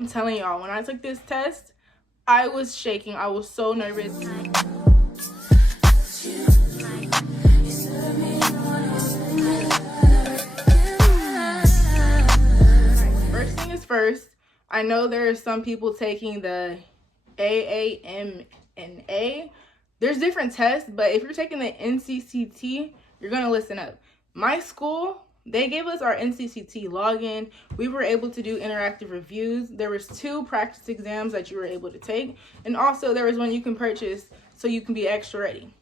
I'm telling y'all, when I took this test, I was shaking. I was so nervous. First thing is first, I know there are some people taking the AAMNA. There's different tests, but if you're taking the Ncct, you're going to listen up. My school, they gave us our Ncct login. We were able to do interactive reviews. There was 2 practice exams that you were able to take. And also there was one you can purchase so you can be extra ready.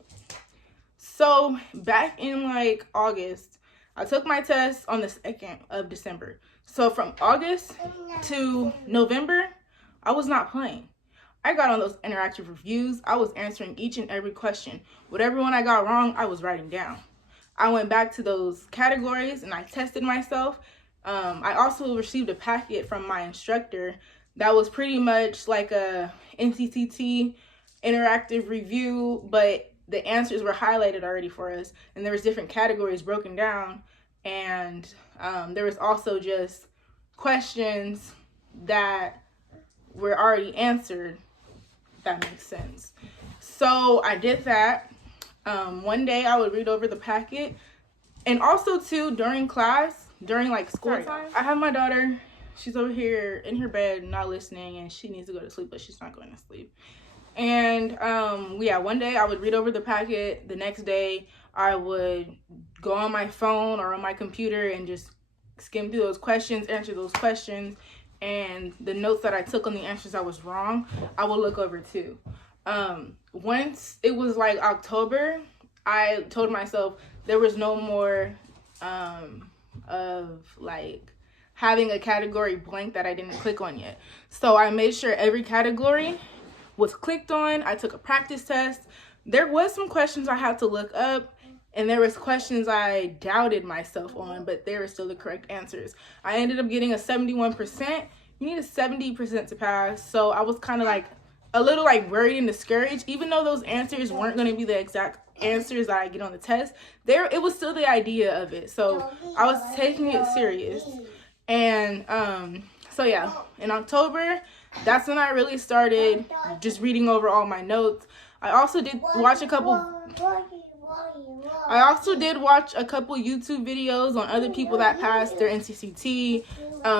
So back in like August, I took my test on the 2nd of December. So from August to November, I was not playing. I got on those interactive reviews. I was answering each and every question. Whatever one I got wrong, I was writing down. I went back to those categories and I tested myself. I also received a packet from my instructor that was pretty much like a Ncct interactive review, but the answers were highlighted already for us, and there was different categories broken down, and there was also just questions that were already answered, if that makes sense. So I did that. One day I would read over the packet, and also too during class, during like school time, I have my daughter. She's over here in her bed not listening, and she needs to go to sleep, but she's not going to sleep. And yeah, one day I would read over the packet. The next day I would go on my phone or on my computer and just skim through those questions, answer those questions, and the notes that I took on the answers I was wrong, I would look over too. Once it was like October, I told myself there was no more of like having a category blank that I didn't click on yet. So I made sure every category was clicked on. I took a practice test. There was some questions I had to look up, and there was questions I doubted myself on, but they were still the correct answers. I ended up getting a 71%. You need a 70% to pass. So I was kind of like a little like worried and discouraged, even though those answers weren't going to be the exact answers that I get on the test. It was still the idea of it. So I was taking it serious. And so yeah, in October, that's when I really started just reading over all my notes. I also did watch a couple YouTube videos on other people that passed their Ncct.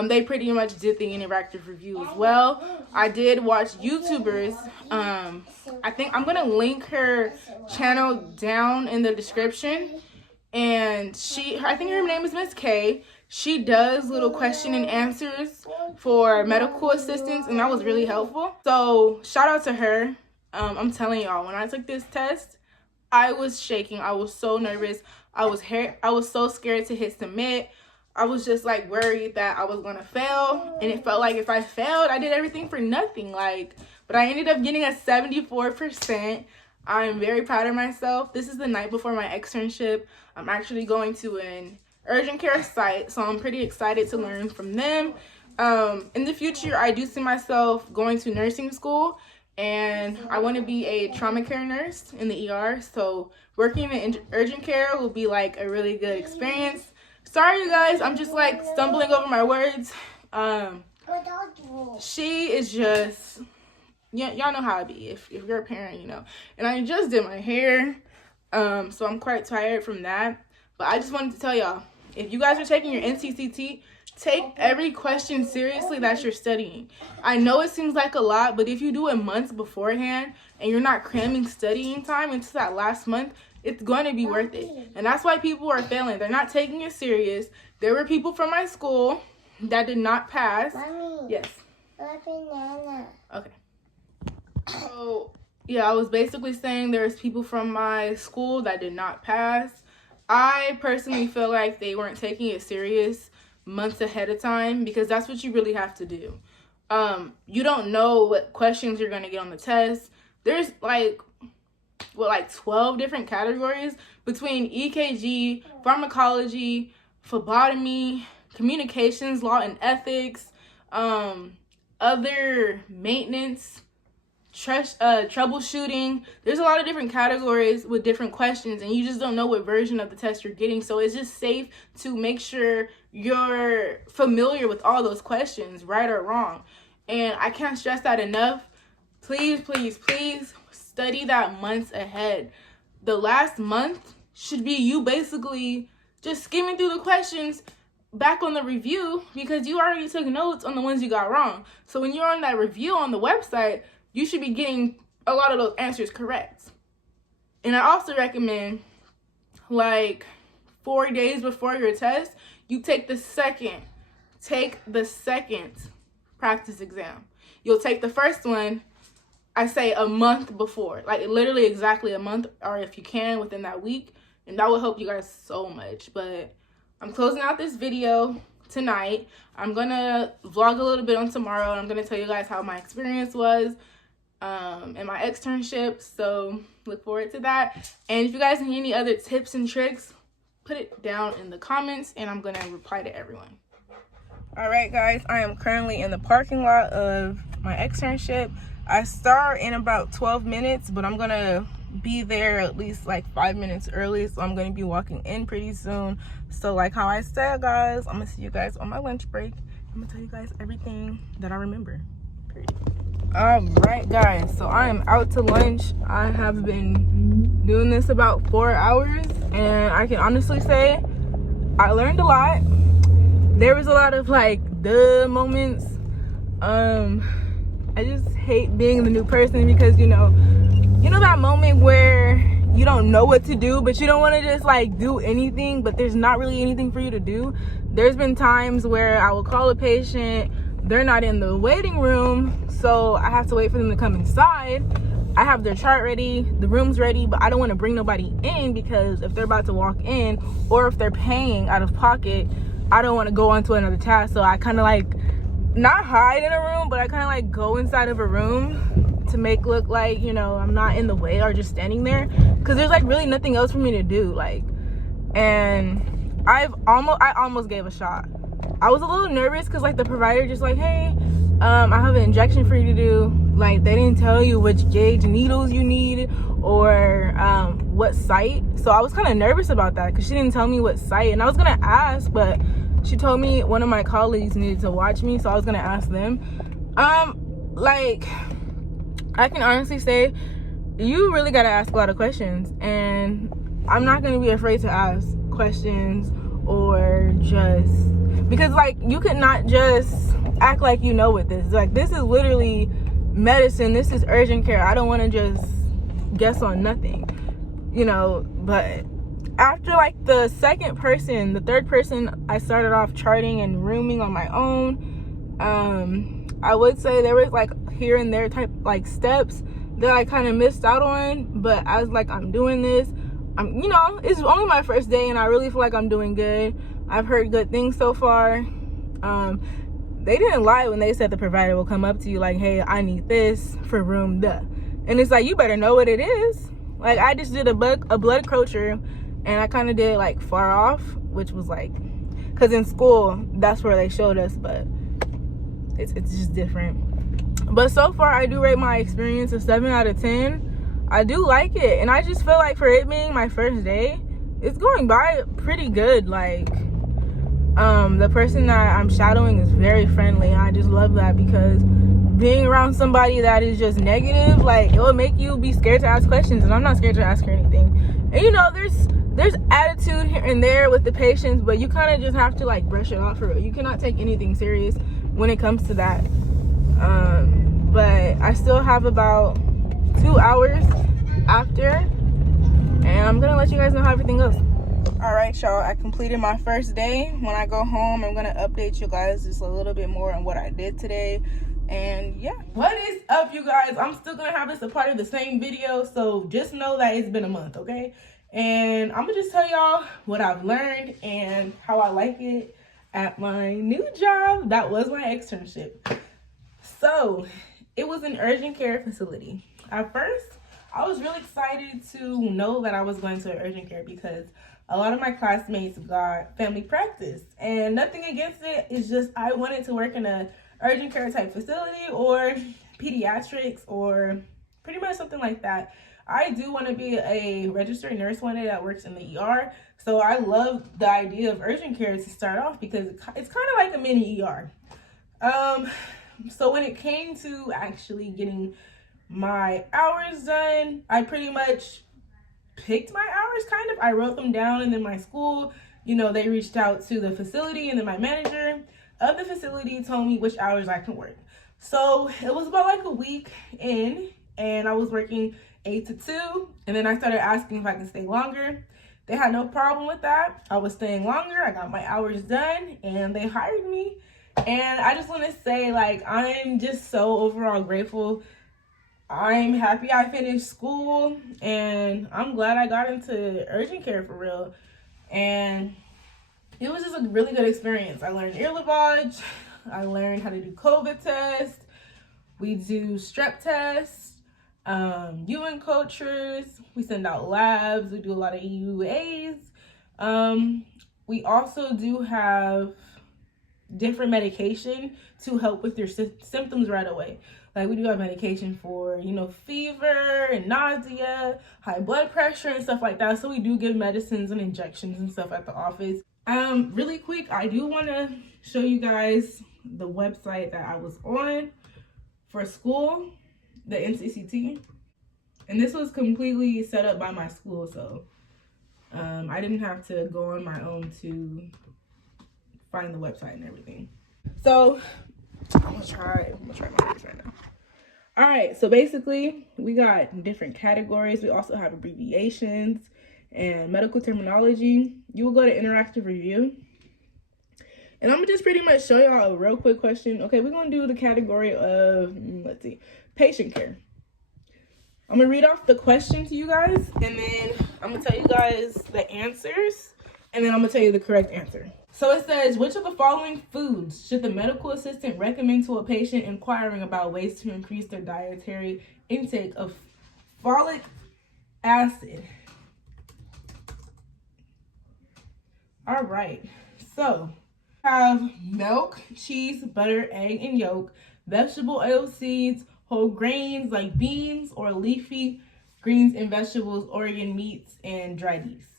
They pretty much did the interactive review as well. I did watch YouTubers. I think I'm gonna link her channel down in the description. And I think her name is Miss K. She does little question and answers for medical assistants, and that was really helpful. So shout out to her. I'm telling y'all, when I took this test, I was shaking. I was so nervous. I was so scared to hit submit. I was just like worried that I was gonna fail, and it felt like if I failed, I did everything for nothing. But I ended up getting a 74%. I'm very proud of myself. This is the night before my externship. I'm actually going to an urgent care site, so I'm pretty excited to learn from them. In the future, I do see myself going to nursing school, and I want to be a trauma care nurse in the ER. So working in urgent care will be like a really good experience. Sorry, you guys, I'm just like stumbling over my words. She is just, yeah, y'all know how it be if you're a parent, you know. And I just did my hair, so I'm quite tired from that. But I just wanted to tell y'all, if you guys are taking your Ncct, take every question seriously that you're studying. I know it seems like a lot, but if you do it months beforehand and you're not cramming studying time into that last month, it's going to be worth it. And that's why people are failing. They're not taking it serious. There were people from my school that did not pass. Mommy, yes. banana. Okay. So, yeah, I was basically saying there's people from my school that did not pass. I personally feel like they weren't taking it serious months ahead of time, because that's what you really have to do. You don't know what questions you're going to get on the test. There's like 12 different categories between EKG, pharmacology, phlebotomy, communications, law and ethics, other maintenance, troubleshooting. There's a lot of different categories with different questions, and you just don't know what version of the test you're getting. So it's just safe to make sure you're familiar with all those questions, right or wrong. And I can't stress that enough. Please, please, please study that months ahead. The last month should be you basically just skimming through the questions back on the review, because you already took notes on the ones you got wrong. So when you're on that review on the website, you should be getting a lot of those answers correct. And I also recommend, like, 4 days before your test, you take the second practice exam. You'll take the first one, I say, a month before, like literally exactly a month, or if you can within that week, and that will help you guys so much. But I'm closing out this video tonight. I'm gonna vlog a little bit on tomorrow, and I'm gonna tell you guys how my experience was in my externship. So look forward to that. And if you guys need any other tips and tricks, put it down in the comments, and I'm gonna reply to everyone. All right, guys, I am currently in the parking lot of my externship. I start in about 12 minutes, but I'm gonna be there at least like 5 minutes early, so I'm gonna be walking in pretty soon. So like how I said, guys, I'm gonna see you guys on my lunch break. I'm gonna tell you guys everything that I remember, period. All right, guys, so I am out to lunch. I have been doing this about 4 hours, and I can honestly say I learned a lot. There was a lot of like duh moments. I just hate being the new person, because you know that moment where you don't know what to do, but you don't want to just like do anything, but there's not really anything for you to do. There's been times where I will call a patient, they're not in the waiting room, so I have to wait for them to come inside. I have their chart ready, the room's ready, but I don't want to bring nobody in, because if they're about to walk in, or if they're paying out of pocket, I don't want to go on to another task. So I kind of like not hide in a room, but I kind of like go inside of a room to make look like, you know, I'm not in the way or just standing there, because there's like really nothing else for me to do. Like, and I almost gave a shot. I was a little nervous because like the provider just like, hey, I have an injection for you to do. Like, they didn't tell you which gauge needles you need or what site. So I was kind of nervous about that, because she didn't tell me what site, and I was gonna ask, but she told me one of my colleagues needed to watch me, so I was gonna ask them. Like, I can honestly say you really gotta ask a lot of questions, and I'm not gonna be afraid to ask questions, or just because like you could not just act like you know what this is. Like, this is literally medicine, this is urgent care. I don't want to just guess on nothing, you know. But after like the third person, I started off charting and rooming on my own. I would say there was like here and there type like steps that I kind of missed out on, but I was like, I'm doing this. You know, it's only my first day, and I really feel like I'm doing good. I've heard good things so far. They didn't lie when they said the provider will come up to you like, hey, I need this for room duh. And it's like, you better know what it is. Like, I just did a blood culture, and I kind of did it like far off, which was like, because in school that's where they showed us, but it's just different. But so far I do rate my experience a 7 out of 10. I do like it, and I just feel like for it being my first day, it's going by pretty good. Like, the person that I'm shadowing is very friendly, and I just love that, because being around somebody that is just negative, like, it will make you be scared to ask questions, and I'm not scared to ask her anything. And you know, there's attitude here and there with the patients, but you kind of just have to like brush it off. You cannot take anything serious when it comes to that. But I still have about 2 hours after, and I'm gonna let you guys know how everything goes. All right, y'all, I completed my first day. When I go home, I'm gonna update you guys just a little bit more on what I did today. And yeah, what is up, you guys? I'm still gonna have this a part of the same video, so just know that it's been a month, okay? And I'm gonna just tell y'all what I've learned and how I like it at my new job. That was my externship. So it was an urgent care facility. At first, I was really excited to know that I was going to urgent care, because a lot of my classmates got family practice, and nothing against it. It's just I wanted to work in a urgent care type facility, or pediatrics, or pretty much something like that. I do want to be a registered nurse one day that works in the ER. So I love the idea of urgent care to start off, because it's kind of like a mini ER. So when it came to actually getting my hours done, I pretty much picked my hours kind of. I wrote them down, and then my school, they reached out to the facility, and then my manager of the facility told me which hours I can work. So it was about like a week in, and I was working 8 to 2, and then I started asking if I could stay longer. They had no problem with that. I was staying longer. I got my hours done, and they hired me. And I just want to say, like, I'm just so overall grateful. I'm happy I finished school, and I'm glad I got into urgent care for real. And it was just a really good experience. I learned ear lavage. I learned how to do COVID test. We do strep tests, UN cultures. We send out labs. We do a lot of EUAs. We also do have different medication to help with your symptoms right away. Like, we do have medication for, fever and nausea, high blood pressure and stuff like that. So we do give medicines and injections and stuff at the office. Really quick, I do want to show you guys the website that I was on for school, the Ncct. And this was completely set up by my school, so I didn't have to go on my own to find the website and everything. So I'm gonna try my best right now. All right, so basically we got different categories. We also have abbreviations and medical terminology. You will go to interactive review, and I'm gonna just pretty much show y'all a real quick question. Okay, we're gonna do the category of, let's see, patient care. I'm gonna read off the question to you guys, and then I'm gonna tell you guys the answers, and then I'm gonna tell you the correct answer. So it says, which of the following foods should the medical assistant recommend to a patient inquiring about ways to increase their dietary intake of folic acid? All right, so have milk, cheese, butter, egg, and yolk, vegetable oil seeds, whole grains like beans or leafy greens and vegetables, organ meats, and dried yeast.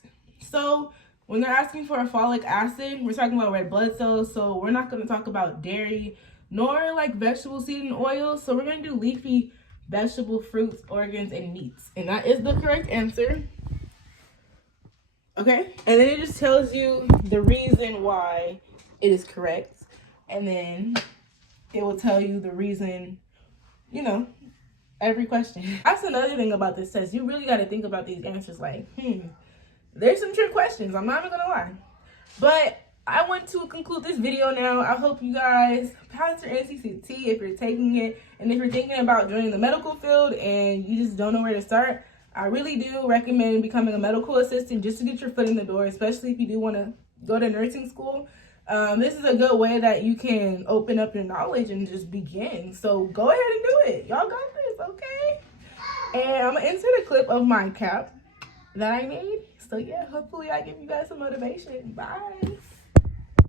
So when they're asking for a folic acid, we're talking about red blood cells. So we're not going to talk about dairy nor like vegetable seed and oil. So we're going to do leafy vegetable, fruits, organs, and meats. And that is the correct answer. Okay. And then it just tells you the reason why it is correct. And then it will tell you the reason, every question. That's another thing about this test. You really got to think about these answers like, there's some trick questions, I'm not even gonna lie. But I want to conclude this video now. I hope you guys pass your Ncct if you're taking it. And if you're thinking about joining the medical field and you just don't know where to start, I really do recommend becoming a medical assistant just to get your foot in the door, especially if you do want to go to nursing school. This is a good way that you can open up your knowledge and just begin. So go ahead and do it. Y'all got this, okay? And I'm going to insert a clip of my cap that I made. So yeah, hopefully I give you guys some motivation. Bye.